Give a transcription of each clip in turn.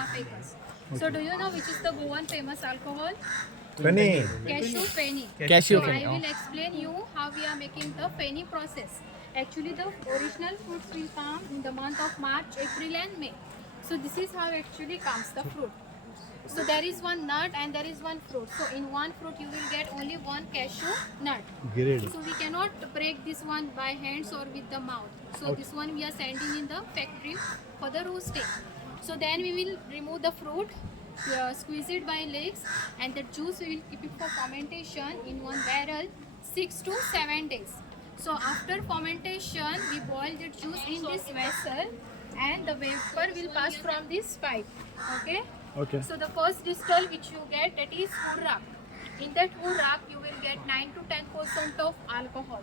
half acres. So do you know which is the Goan famous alcohol? Penny. Cashew Feni. Cashew So Feni, I will explain you how we are making the Feni process. Actually, the original fruits will come in the month of March, April, and May. So this is how actually comes the fruit. So there is one nut and there is one fruit. So in one fruit you will get only one cashew nut. Great. So we cannot break this one by hands or with the mouth. So this one we are sending in the factory for the roasting. So then we will remove the fruit, squeeze it by legs, and the juice we will keep it for fermentation in one barrel 6 to 7 days. So after fermentation we boil the juice in this vessel and the vapor will pass from this pipe. Okay. Okay. So the first distilled which you get, that is hurrak. In that hurrak you will get 9 to 10% of alcohol.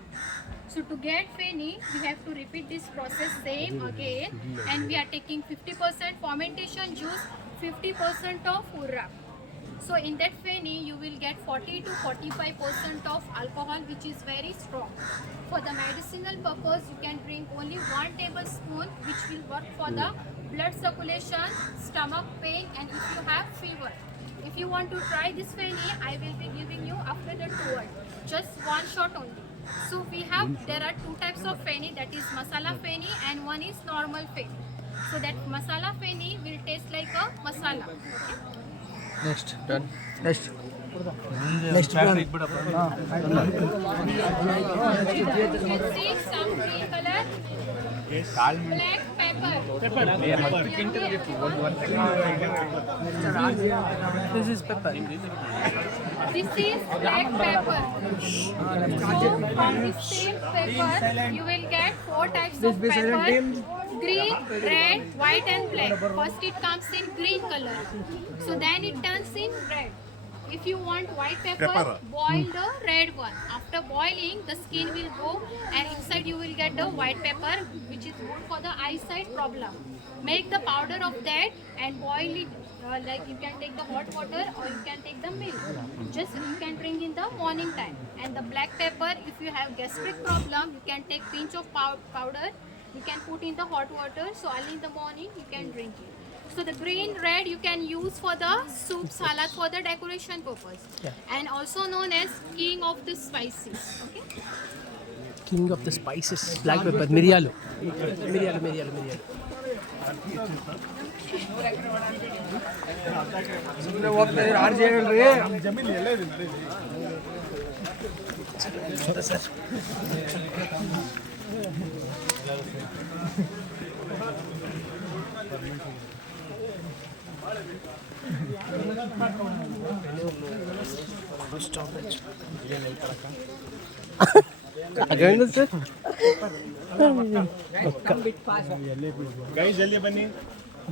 So to get Feni we have to repeat this process same again, and we are taking 50% fermentation juice, 50% of hurrak. So in that Feni you will get 40 to 45% of alcohol, which is very strong. For the medicinal purpose you can drink only 1 tablespoon, which will work for the blood circulation, stomach pain, and if you have fever. If you want to try this Feni, I will be giving you after the tour, just one shot only. So there are two types of Feni, that is masala Feni and one is normal Feni. So that masala Feni will taste like a masala. Next, done. Next. Next one. You can see some green color, black pepper. This is pepper. This is black pepper. So from this same pepper, you will get 4 types of pepper: green, red, white, and black. First it comes in green color, so then it turns in red. If you want white pepper, boil the red one. After boiling, the skin will go, and inside you will get the white pepper, which is good for the eyesight problem. Make the powder of that and boil it. Like you can take the hot water or you can take the milk. Just you can drink in the morning time. And the black pepper, if you have gastric problem, you can take pinch of powder. You can put in the hot water. So early in the morning you can drink it. So the green red you can use for the soup, salad, for the decoration purpose, and also known as king of the spices. Okay. King of the spices. Black pepper. Miriyalu. Miriyalu. Again, sir. Guys, जल्दी बनी.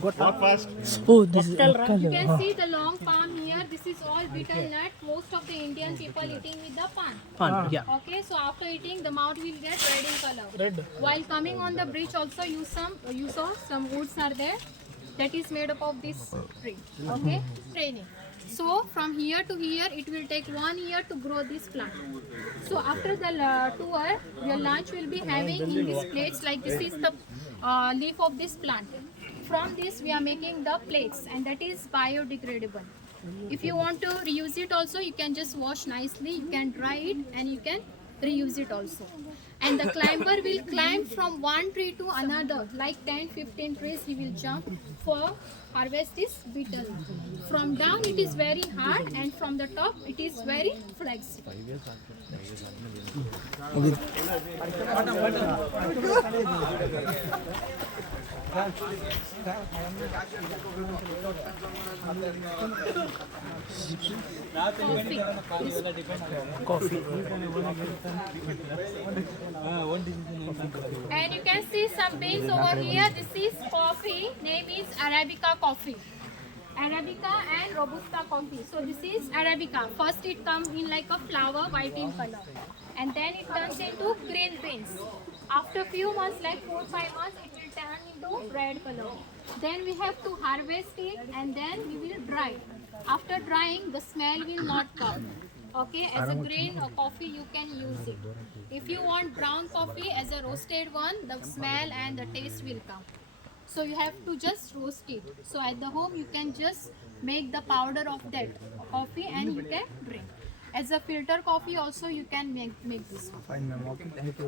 Walk fast. Oh, this is You can see the long palm here. This is all betel nut. Most of the Indian people eating with the pan. pan. Yeah. Okay, so after eating, the mouth will get red in color. Red. While coming on the bridge, also you saw some woods are there. That is made up of this tree. Okay, training. So from here to here, it will take 1 year to grow this plant. So after the tour, your lunch will be having in these plates. Like this is the leaf of this plant. From this we are making the plates, and that is biodegradable. If you want to reuse it also, you can just wash nicely, you can dry it, and you can reuse it also. And the climber will climb from one tree to another, like 10-15 trees he will jump for harvest this betel. From down it is very hard, and from the top it is very flexible. Coffee. And you can see some beans over here. This is coffee. Name is Arabica coffee. Arabica and Robusta coffee. So this is Arabica. First it comes in like a flower, white in color, and then it turns into green beans. After few months, like 4-5 months, it will turn into red color. Then we have to harvest it, and then we will dry. After drying, the smell will not come. Okay, as a green coffee you can use it. If you want brown coffee as a roasted one, the smell and the taste will come. So you have to just roast it. So at the home you can just make the powder of that coffee and you can drink. As a filter coffee also you can make this one. Fine, ma'am. Okay, thank you.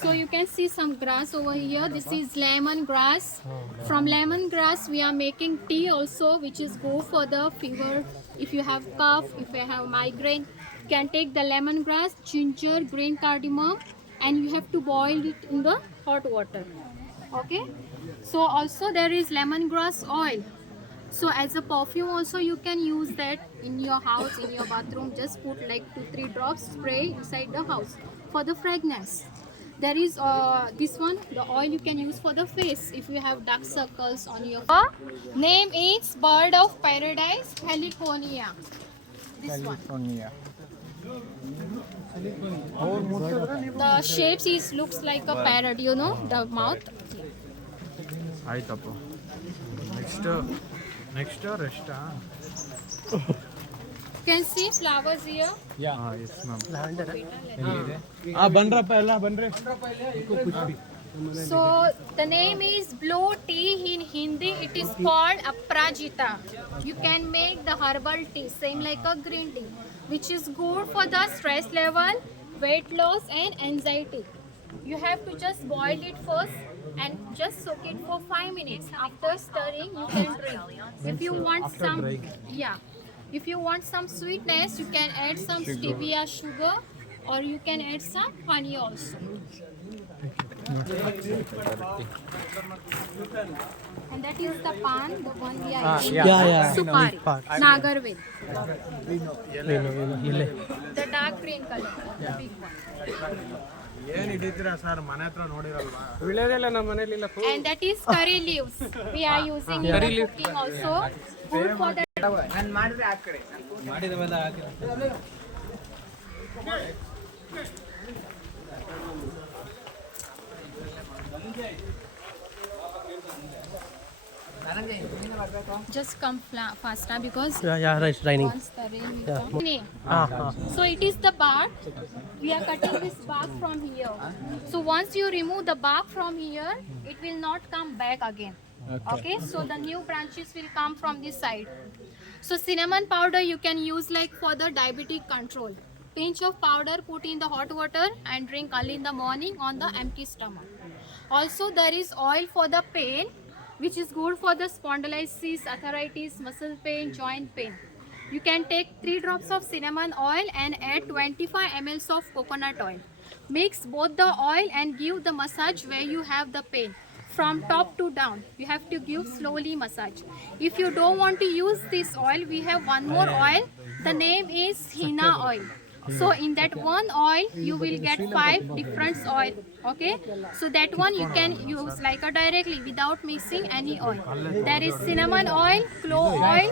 So you can see some grass over here. This is lemon grass. From lemon grass we are making tea also, which is go for the fever. If you have cough, if you have migraine, you can take the lemongrass, ginger, green cardamom, and you have to boil it in the hot water. Okay. So also there is lemongrass oil. So as a perfume also you can use that in your house, in your bathroom. Just put like 2-3 drops, spray inside the house for the fragrance. There is this one, the oil you can use for the face if you have dark circles on your face. Name is bird of paradise, Heliconia. This one. The shapes is looks like a parrot, you know, the mouth. ಆಯ್ತಪ್ಪ next ರೆಸ್ಟಾ You can see flowers here. Yes ma'am lavender. ಬನ್ರಪ್ಪ ಎಲ್ಲ ಬನ್ರಿ So the name is blue tea. In Hindi it is called Aprajita. You can make the herbal tea same like a green tea, which is good for the stress level, weight loss and anxiety. You have to just boil it first and just soak it for 5 minutes. After stirring you can drink. If you want some, if you want some sweetness you can add some stevia sugar or you can add some honey also. And that is the pan, the one we are using. Yeah. Supari, Nagarved. ಇಲ್ಲೇ The dark green color, the big one. ಏನ್ ಹಿಡಿತೀರಾ sir ಮನೆ ಹತ್ರ ನೋಡಿರಲ್ವಾ And that is curry leaves. We are using in the cooking also. Good for the just come faster because yeah, right, raining. once the rain will come. So it is the bark. We are cutting this bark from here. So once you remove the bark from here, it will not come back again. Okay, so the new branches will come from this side. So cinnamon powder you can use like for the diabetic control. Pinch of powder put in the hot water and drink early in the morning on the empty stomach. Also there is oil for the pain, which is good for the spondylosis, arthritis, muscle pain, joint pain. You can take 3 drops of cinnamon oil and add 25 ml of coconut oil. Mix both the oil and give the massage where you have the pain. From top to down, you have to give slowly massage. If you don't want to use this oil, we have one more oil. The name is henna oil. So in that one oil, you will get 5 different oil. Okay, so that one you can use like a directly without mixing any oil. There is cinnamon oil, clove oil,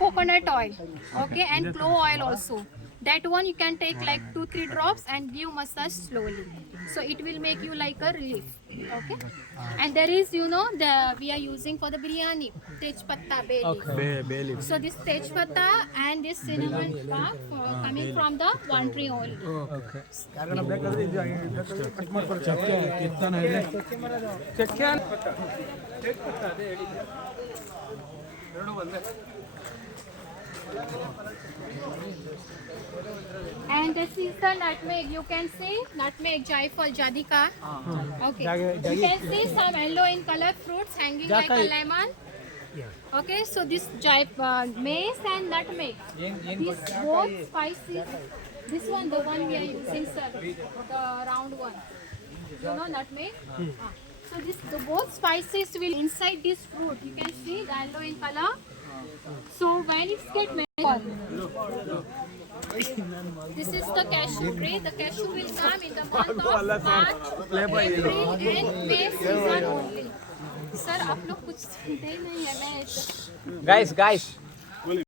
coconut oil, okay, and clove oil also. That one you can take like 2-3 drops and give massage slowly. So it will make you like a relief. Okay, and there is, you know, we are using for the biryani tej patta bay leaf. So this tej patta and this cinnamon bark coming from the one tree only. And this is the nutmeg. You can see nutmeg, jaifal, jadika. Okay. You can see some yellow in color fruits hanging like a lemon. Okay. So this maize and nutmeg. These both spices. This one, the one we are using, sir, the round one. You know nutmeg. So the both spices will inside this fruit. You can see the yellow in color. So when it gets matured, this is the cashew tree. The cashew will come in the month of March, April and May season only. Sir, आप लोग कुछ सुनते ही नहीं है मैं. Guys,